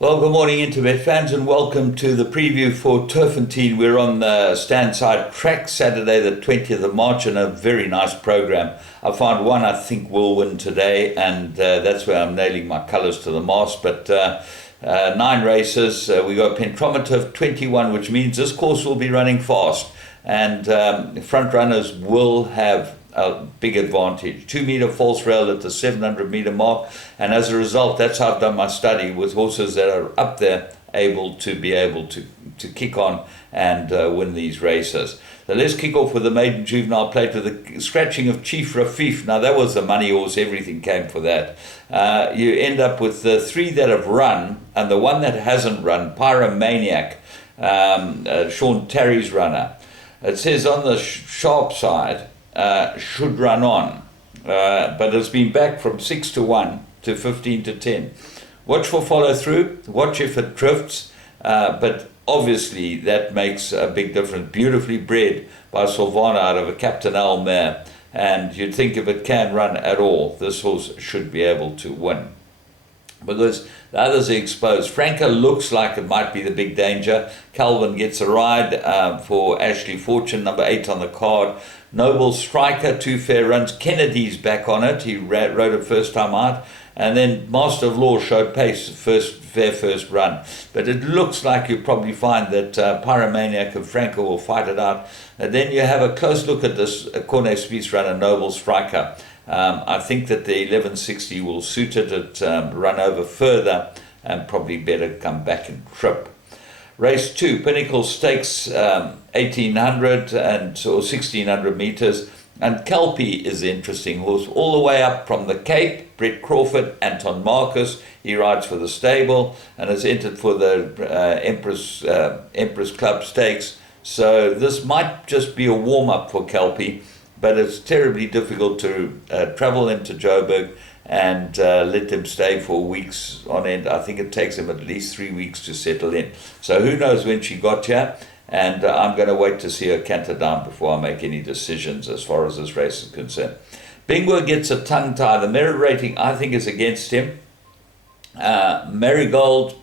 Well, good morning, Internet fans, and welcome to the preview for Turffontein. We're on the Standside track Saturday, the 20th of March, and a very nice program. I found one I think will win today, and that's where I'm nailing my colours to the mast. But 9 races. We got Pentrometer of 21, which means this course will be running fast, and front runners will have a big advantage. 2 meter false rail at the 700 meter mark, and as a result, that's how I've done my study with horses that are up there able to kick on and win these races. So let's kick off with the maiden juvenile plate with the scratching of Chief Rafif. Now that was the money horse, everything came for that. You end up with the 3 that have run and the one that hasn't run, Pyromaniac, Sean Terry's runner. It says on the sharp side, should run on, but it's been back from 6-1 to 15-10. Watch for follow through, watch if it drifts, but obviously that makes a big difference. Beautifully bred by Silvana out of a Captain Al mare, and you'd think if it can run at all, this horse should be able to win, because the others are exposed. Franca looks like it might be the big danger. Calvin gets a ride for Ashley Fortune, number 8 on the card. Noble Striker, 2 fair runs. Kennedy's back on it. He rode it first time out. And then Master of Law showed pace, first run. But it looks like you'll probably find that Pyromaniac and Franca will fight it out. And then you have a close look at this Cornet Spies runner, Noble Striker. I think that the 1160 will suit it. It run over further and probably better come back and trip. Race 2, Pinnacle Stakes, 1800 or 1600 meters. And Kelpie is the interesting horse, all the way up from the Cape. Brett Crawford, Anton Marcus, he rides for the stable and has entered for the Empress Club Stakes. So this might just be a warm-up for Kelpie, but it's terribly difficult to travel into Joburg and let them stay for weeks on end. I think it takes them at least 3 weeks to settle in. So who knows when she got here, and I'm going to wait to see her canter down before I make any decisions as far as this race is concerned. Bingwa gets a tongue tie. The merit rating, I think, is against him. Marigold,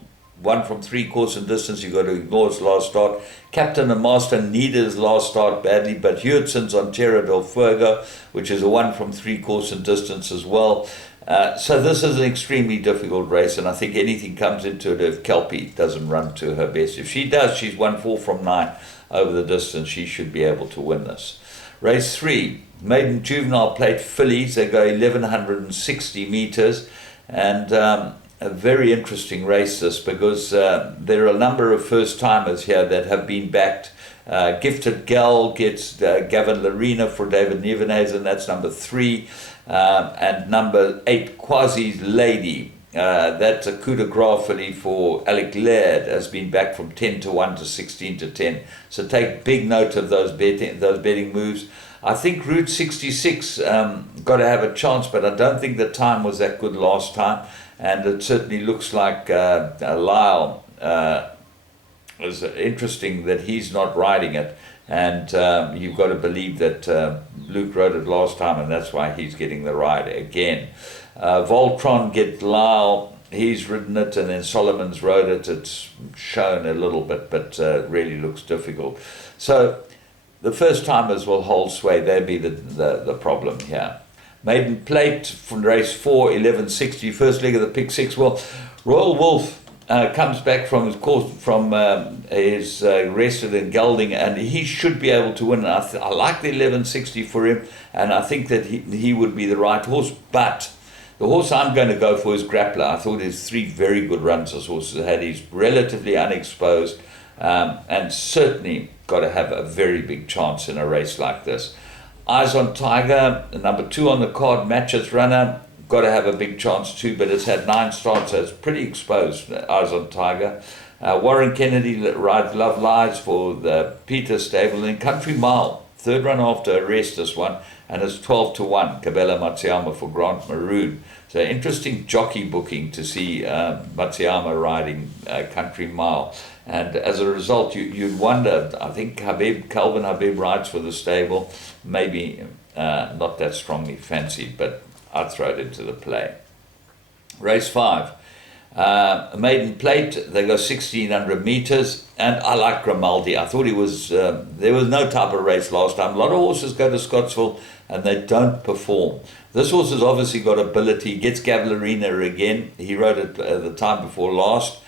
1 from 3 course and distance. You've got to ignore his last start. Captain and Master needed his last start badly, but Hewittson's on Terra del Fuego, which is a 1 from 3 course and distance as well. So this is an extremely difficult race, and I think anything comes into it if Kelpie doesn't run to her best. If she does, she's won 4 from 9 over the distance. She should be able to win this. Race 3, maiden juvenile plate fillies. They go 1160 meters, and a very interesting race this, because there are a number of first-timers here that have been backed. Gifted Gal gets Gavin Larena for David Nevenhuizen, that's number 3. And number 8, Quasi's Lady. That's a coup de grace filly for Alec Laird, has been back from 10-1 to 16-10. So take big note of those betting moves. I think Route 66 got to have a chance, but I don't think the time was that good last time. And it certainly looks like Lyle is interesting that he's not riding it. And you've got to believe that Luke rode it last time, and that's why he's getting the ride again. Voltron get Lyle, he's ridden it, and then Solomon's rode it. It's shown a little bit, but really looks difficult. So the first timers will hold sway. They'll be the problem here. Maiden plate from race 4, 1160, first leg of the pick 6. Well, Royal Wolf comes back from his course, from his rested in Gelding, and he should be able to win. I like the 1160 for him, and I think that he would be the right horse. But the horse I'm going to go for is Grappler. I thought his 3 very good runs this horse has had. He's relatively unexposed, and certainly got to have a very big chance in a race like this. Eyes on Tiger, number 2 on the card, matches runner. Got to have a big chance too, but it's had 9 starts, so it's pretty exposed. Eyes on Tiger. Warren Kennedy rides Love Lies for the Peter stable. And Country Mile, 3rd run after arrest, this one, and it's 12-1. Cabela Matsuyama for Grant Maroon. So interesting jockey booking to see Matsuyama riding Country Mile. And as a result, you'd wonder, I think Calvin Habib rides for the stable, maybe not that strongly fancied, but I'd throw it into the play. Race 5, Maiden Plate, they go 1600 meters, and I like Grimaldi. I thought he was, there was no type of race last time. A lot of horses go to Scottsville and they don't perform. This horse has obviously got ability, gets Gavilarina again. He rode it the time before last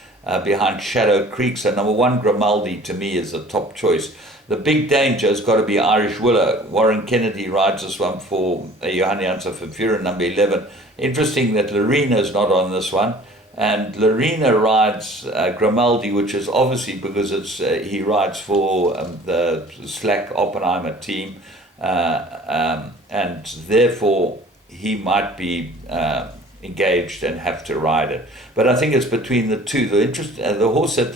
behind Shadow Creek. So number 1, Grimaldi, to me is the top choice. The big danger has got to be Irish Willow. Warren Kennedy rides this one for Johanni Janssen van Vuren, number 11. Interesting that Lorena is not on this one. And Lorena rides Grimaldi, which is obviously because he rides for the Slack Oppenheimer team, and therefore he might be engaged and have to ride it. But I think it's between the two. The horse that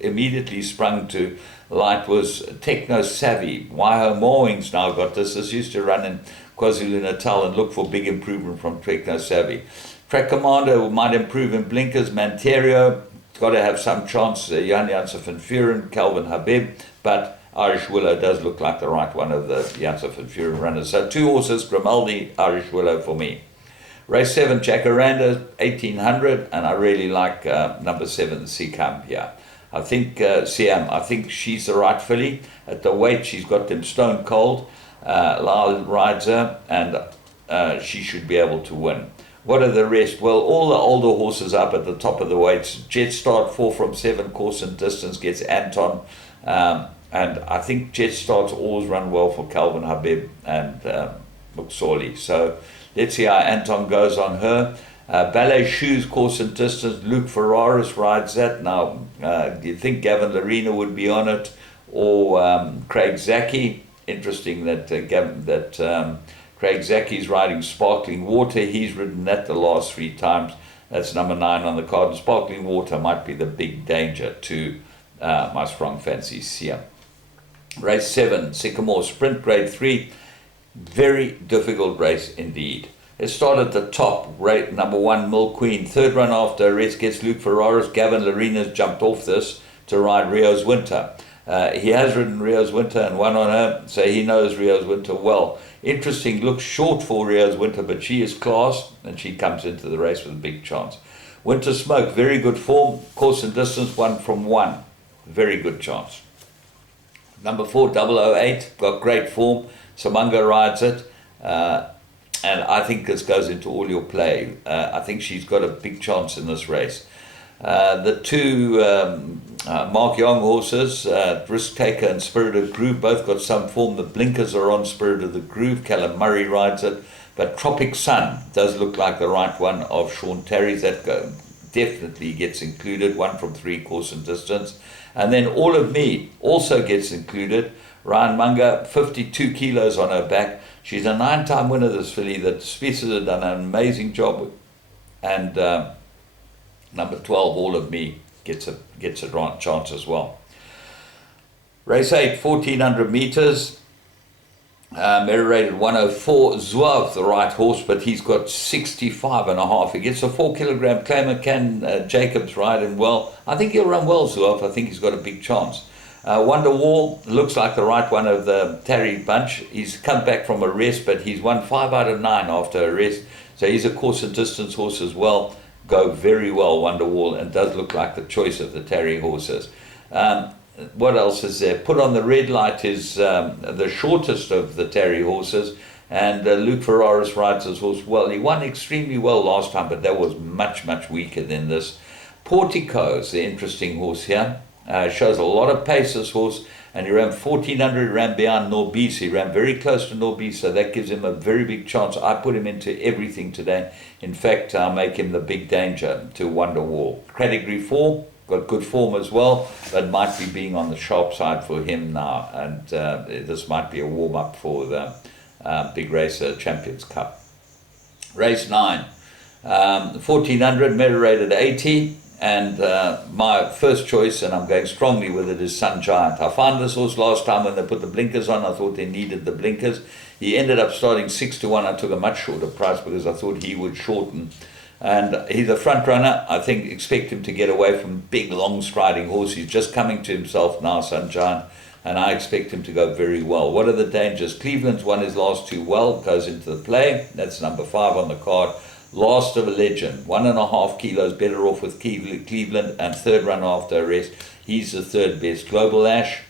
immediately sprung to light was Techno Savvy. Waiho Mowing's now got this. This used to run in KwaZulu-Natal and look for big improvement from Techno Savvy. Track Commander might improve in blinkers. Manterio, got to have some chance. Johanni Janssen van Vuren, Calvin Habib, but Irish Willow does look like the right one of the Janssen van Vuren runners. So 2 horses, Grimaldi, Irish Willow for me. Race 7, Jacaranda, 1800, and I really like number 7, Siam here. I think Siam, I think she's the right filly. At the weight, she's got them stone cold. Lyle rides her, and she should be able to win. What are the rest? Well, all the older horses up at the top of the weights. Jet Start 4 from 7 course and distance gets Anton. And I think Jet Start's always run well for Calvin Habib and McSorley. So let's see how Anton goes on her. Ballet Shoes course and distance. Luke Ferraris rides that. Now, do you think Gavin Lorena would be on it? Or Craig Zaki? Interesting that Craig Zaki's riding Sparkling Water. He's ridden that the last 3 times. That's number 9 on the card. And Sparkling Water might be the big danger to my strong fancy Siam. Race 7, Sycamore Sprint, Grade 3. Very difficult race indeed. It started at the top. Rate number 1, Mill Queen. 3rd run after arrest gets Luke Ferraris. Gavin Lorena's jumped off this to ride Rio's Winter. He has ridden Rio's Winter and won on her, so he knows Rio's Winter well. Interesting, looks short for Rio's Winter, but she is class, and she comes into the race with a big chance. Winter Smoke, very good form. Course and distance, 1 from 1. Very good chance. Number 4, 008, got great form. Samanga rides it, and I think this goes into all your play. I think she's got a big chance in this race. The 2 Mark Young horses, Risk Taker and Spirit of Groove, both got some form. The blinkers are on Spirit of the Groove. Callum Murray rides it. But Tropic Sun does look like the right one of Sean Terry's. That definitely gets included. 1 from 3 course and distance. And then All of Me also gets included. Ryan Munger, 52 kilos on her back. She's a 9-time winner, this filly. The Species have done an amazing job. And number 12, All of Me, gets a chance as well. Race 8, 1400 meters. Merit rated 104. Zouave, the right horse, but he's got 65 and a half. He gets a 4 kilogram claimer. Can Jacobs ride him well? I think he'll run well, Zouave. I think he's got a big chance. Wonder Wall looks like the right one of the Terry bunch. He's come back from a rest, but he's won 5 out of 9 after a rest. So he's a course and distance horse as well. Go very well, Wonderwall, and does look like the choice of the Terry horses. What else is there? Put on the Red Light is the shortest of the Terry horses, and Luke Ferraris rides his horse well. He won extremely well last time, but that was much, much weaker than this. Portico is the interesting horse here. Shows a lot of pace, this horse, and he ran 1400, ran behind Norbeese. He ran very close to Norbeese, so that gives him a very big chance. I put him into everything today. In fact, I'll make him the big danger to Wonderwall. Category 4, got good form as well, but might be being on the sharp side for him now, and this might be a warm-up for the Big Racer Champions Cup. Race 9, 1400, merit rated 80. And my first choice, and I'm going strongly with it, is Sun Giant. I found this horse last time when they put the blinkers on. I thought they needed the blinkers. He ended up starting 6 to 1. I took a much shorter price because I thought he would shorten. And he's a front runner. I think expect him to get away from big, long striding horse. He's just coming to himself now, Sun Giant, and I expect him to go very well. What are the dangers? Cleveland's won his last 2 well, goes into the play. That's number 5 on the card. Last of a legend, 1.5 kilos better off with Cleveland, and third runner after arrest. He's the third best. Global Ash,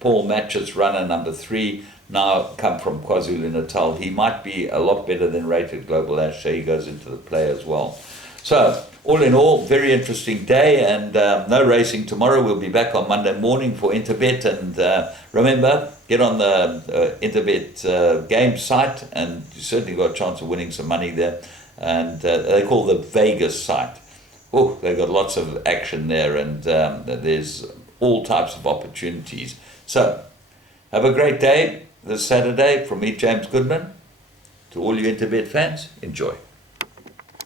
Paul Matchett, runner number 3, now come from KwaZulu-Natal. He might be a lot better than rated Global Ash, so he goes into the play as well. So, all in all, very interesting day, and no racing tomorrow. We'll be back on Monday morning for Interbet, and remember, get on the Interbet game site, and you certainly got a chance of winning some money there. And they call the Vegas site. Oh, they've got lots of action there, and there's all types of opportunities. So, have a great day this Saturday. From me, James Goodman. To all you Interbet fans, enjoy.